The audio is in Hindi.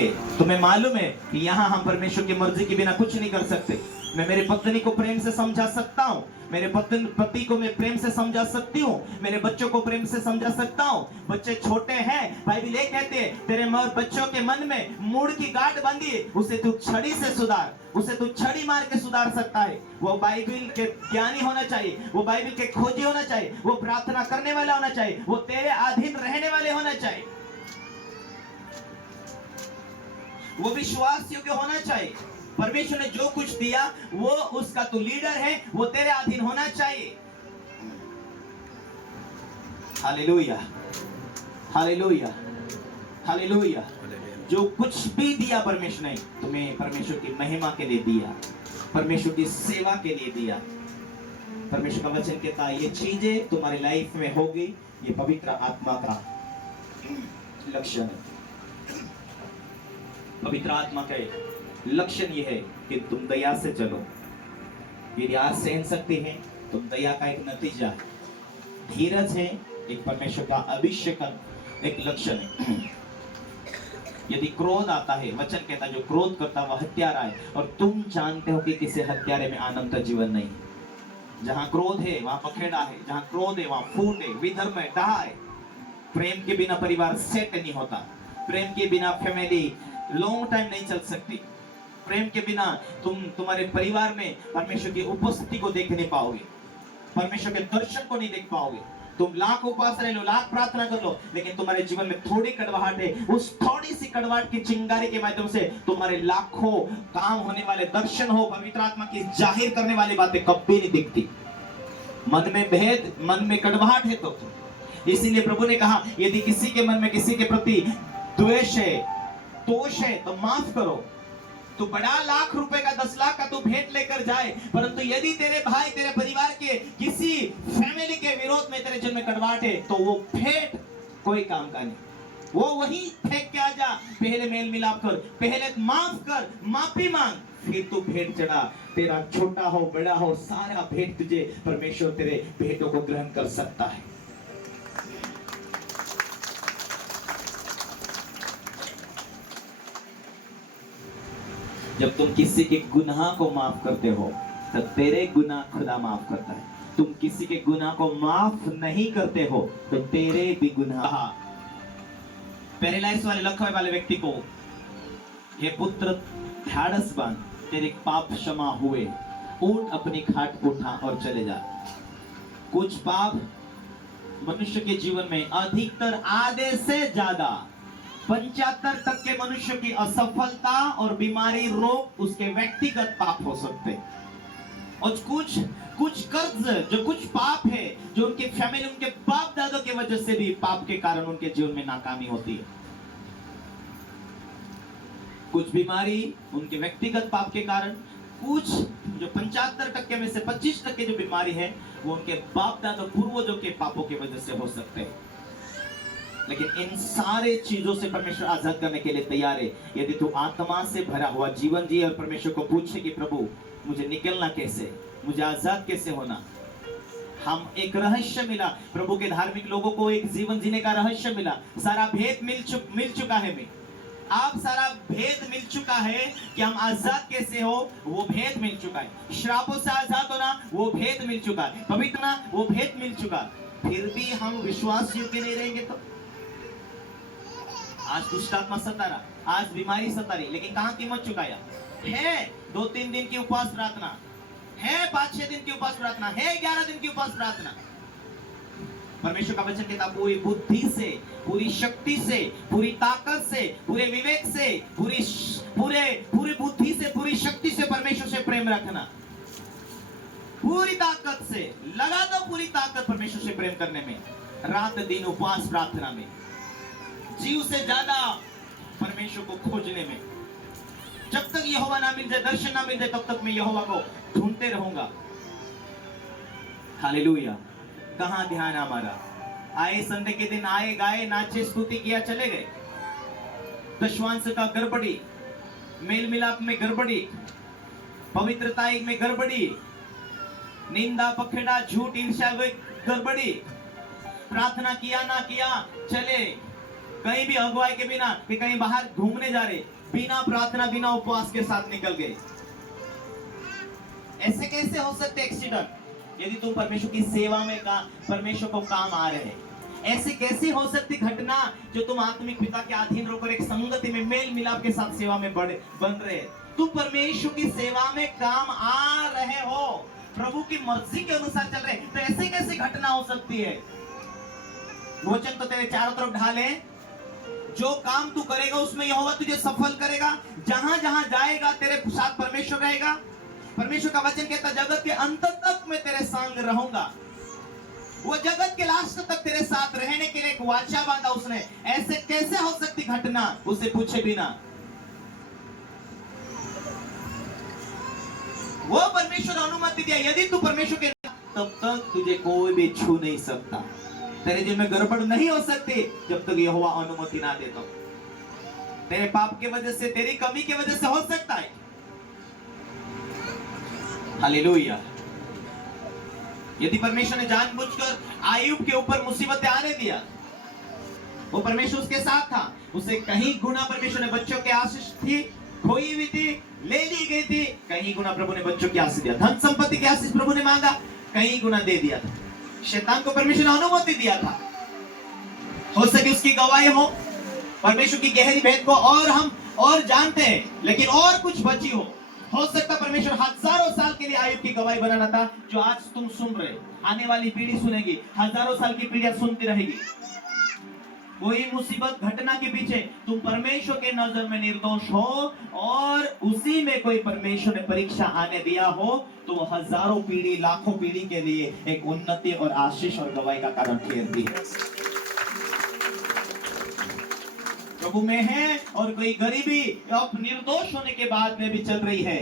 के तुम्हें मालूम है कि यहाँ हम परमेश्वर की मर्जी के बिना कुछ नहीं कर सकते। मैं मेरे पत्नी को प्रेम से समझा सकता हूँ, मेरे पति को मैं प्रेम से समझा सकती हूँ, मेरे बच्चों को प्रेम से समझा सकता हूँ। बच्चे छोटे हैं, बाइबल ये कहते हैं तेरे बच्चों के मन में मूढ़ की गांठ बांधी, उसे तू छड़ी से सुधार, उसे तू छड़ी मार के सुधार सकता है। वो बाइबल के ज्ञानी होना चाहिए, वो बाइबल के खोजी होना चाहिए, वो प्रार्थना करने वाला होना चाहिए, वो तेरे अधीन रहने वाले होना चाहिए, वो विश्वास योग्य होना चाहिए। परमेश्वर ने जो कुछ दिया वो उसका तू लीडर है, वो तेरे अधीन होना चाहिए। Hallelujah, hallelujah, hallelujah. जो कुछ भी दिया परमेश्वर ने तुम्हें परमेश्वर की महिमा के लिए दिया, परमेश्वर की सेवा के लिए दिया। परमेश्वर का वचन कहता है ये चीजें तुम्हारी लाइफ में होगी, ये पवित्र आत्मा का लक्षण है। पवित्र आत्मा का लक्षण यह है कि तुम दया से चलो। यदि आज सहन सकते हैं तो दया का एक नतीजा है, धीरज है, एक परमेश्वर का अभिषेकन एक लक्षण है। यदि क्रोध आता है, वचन कहता है जो क्रोध करता है वह हत्यारा है, और तुम जानते हो कि किसी हत्यारे में आनंद का जीवन नहीं। जहां क्रोध है वहां पखेड़ा है, जहां क्रोध है वहां फूट है, विधर्म है, डाह है। प्रेम के बिना परिवार सेट नहीं होता, प्रेम के बिना फैमिली लॉन्ग टाइम नहीं चल सकती। प्रेम के बिना तुम्हारे परिवार में परमेश्वर की उपस्थिति को देख नहीं पाओगे, परमेश्वर के दर्शन को नहीं देख पाओगे। तुम लाख उपवास रह लो, लाख प्रार्थना कर लो, लेकिन तुम्हारे जीवन में थोड़ी कड़वाहट है। उस थोड़ी सी कड़वाहट की चिंगारी के माध्यम से तुम्हारे लाखों काम होने वाले दर्शन हो, पवित्र आत्मा की जाहिर करने वाली बातें कभी नहीं दिखती। मन में भेद, मन में कड़वाहट है तो इसीलिए प्रभु ने कहा यदि किसी के मन में किसी के प्रति द्वेष है, दोष है तो माफ करो। तो बड़ा लाख रुपए का 10 लाख का तो भेंट लेकर जाए, परंतु यदि तेरे भाई तेरे परिवार के किसी फैमिली के विरोध में तेरे जन्म में कड़वाहट है तो वो भेंट कोई काम का नहीं, वो वही फेंक के आ जा। पहले मेल मिलाप कर, पहले माफ कर, माफी मांग, फिर तू भेंट चढ़ा। तेरा छोटा हो बड़ा हो सारा भेंट तुझे परमेश्वर तेरे भेंटों को ग्रहण कर सकता है। जब तुम किसी के गुनाह को माफ करते हो तो तेरे गुनाह खुदा माफ करता है। तुम किसी के गुनाह को माफ नहीं करते हो तो तेरे भी गुनाह। पैरालाइज वाले लखवे वाले व्यक्ति को ये पुत्र ढाढ़स बांध, तेरे पाप क्षमा हुए, उठ अपनी खाट उठा और चले जा। कुछ पाप मनुष्य के जीवन में अधिकतर आधे से ज्यादा 75% मनुष्य की असफलता और बीमारी, रोग उसके व्यक्तिगत पाप हो सकते हैं। और कुछ कर्ज जो कुछ पाप है जो उनके फैमिली, उनके बाप दादों के वजह से भी पाप के कारण उनके जीवन में नाकामी होती है। कुछ बीमारी उनके व्यक्तिगत पाप के कारण, कुछ जो 75% में से 25% जो बीमारी है वो उनके बाप दादा पूर्वजों के पापों की वजह से हो सकते हैं। लेकिन इन सारे चीजों से परमेश्वर आजाद करने के लिए तैयार है। यदि तू आत्मा से भरा हुआ जीवन जिए और परमेश्वर को पूछे कि प्रभु मुझे निकलना कैसे, मुझे आजाद कैसे होना। हम एक रहस्य मिला, प्रभु के धार्मिक लोगों को एक जीवन जीने का रहस्य मिला। सारा भेद मिल चुका है। मैं आप सारा भेद मिल चुका है कि हम आजाद कैसे हो, वो भेद मिल चुका है। श्रापों से आजाद होना वो भेद मिल चुका है, पवित्रना वो भेद मिल चुका। फिर भी हम विश्वास योग्य नहीं रहेंगे तो आज दुष्ट आत्मा सता रहा, आज बीमारी सता रही, लेकिन कहां कीमत चुकाया है। 2-3 दिन की उपवास प्रार्थना है, 5-6 दिन की उपवास प्रार्थना है, 11 दिन की उपवास प्रार्थना। परमेश्वर का वचन कहता पूरी बुद्धि से, पूरी शक्ति से, पूरी ताकत से, पूरे विवेक से, पूरी बुद्धि से, पूरी शक्ति से परमेश्वर से प्रेम रखना। पूरी ताकत से लगा दो, पूरी ताकत परमेश्वर से प्रेम करने में, रात दिन उपवास प्रार्थना में, जीव से ज्यादा परमेश्वर को खोजने में। जब तक यहोवा ना मिल जाए, दर्शन ना मिल जाए, तब तक मैं यहोवा को ढूंढते रहूंगा। हालेलुया। कहां ध्यान हमारा? आए संडे के दिन आए, गाए, नाचे, स्तुति किया, चले गए। दशवांश का गड़बड़ी, मेल मिलाप में गड़बड़ी, पवित्रता में गड़बड़ी, निंदा पखेड़ा झूठ ईर्ष्या में गड़बड़ी, प्रार्थना किया ना किया चले, कहीं भी अगुवाई के बिना कि कहीं बाहर घूमने जा रहे, बिना प्रार्थना बिना उपवास के साथ निकल गए। ऐसे कैसे हो सकते एक्सीडेंट यदि तुम परमेश्वर की सेवा में परमेश्वर को काम आ रहे हैं? ऐसी कैसी हो सकती घटना जो तुम आत्मिक पिता के अधीन रहकर एक संगति में मेल मिलाप के साथ सेवा में बन रहे हैं? तुम परमेश्वर की सेवा में काम आ रहे हो, प्रभु की मर्जी के अनुसार चल रहे, तो ऐसे कैसे घटना हो सकती है? वचन तो तेरे चारों तरफ ढाले, जो काम तू करेगा उसमें यहोवा तुझे सफल करेगा। जहां जहां जाएगा तेरे साथ परमेश्वर रहेगा। परमेश्वर का वचन कहता जगत के अंत तक मैं तेरे संग रहूंगा। वो जगत के लास्ट तक तेरे साथ रहने के लिए एक वाचा बांधा उसने। ऐसे कैसे हो सकती घटना उसे पूछे बिना? वो परमेश्वर ने अनुमति दिया, यदि तू परमेश्वर के तब तक तुझे कोई भी छू नहीं सकता। तेरे दिल में गड़बड़ नहीं हो सकती जब तक यहोवा अनुमति ना दे। तो तेरे पाप के वजह से, तेरी कमी की वजह से हो सकता है। हालेलुया। यदि परमेश्वर ने जानबूझकर आयुब के ऊपर मुसीबतें आने दिया, वो परमेश्वर उसके साथ था। उसे कहीं गुना परमेश्वर ने बच्चों की आशीष थी, खोई हुई थी, ले ली गई थी, कहीं गुना प्रभु ने बच्चों की आशीष दिया। धन संपत्ति की आशीष प्रभु ने मांगा, कहीं गुना दे दिया था। शैतान को परमेश्वर ने अनुमति दिया था। हो सके उसकी गवाही हो, परमेश्वर की गहरी भेद को और हम और जानते हैं, लेकिन और कुछ बची हो सकता परमेश्वर हजारों साल के लिए आयुब की गवाही बनाना था, जो आज तुम सुन रहे, आने वाली पीढ़ी सुनेगी, हजारों साल की पीढ़ियां सुनती रहेगी। कोई मुसीबत घटना के पीछे तुम परमेश्वर के नजर में निर्दोष हो और उसी में कोई परमेश्वर ने परीक्षा आने दिया हो, तो हजारों पीढ़ी, लाखों पीढ़ी के लिए एक उन्नति और आशीष और गवाही का कारण ठहरती है। प्रभु में है और कोई गरीबी अब निर्दोष होने के बाद में भी चल रही है,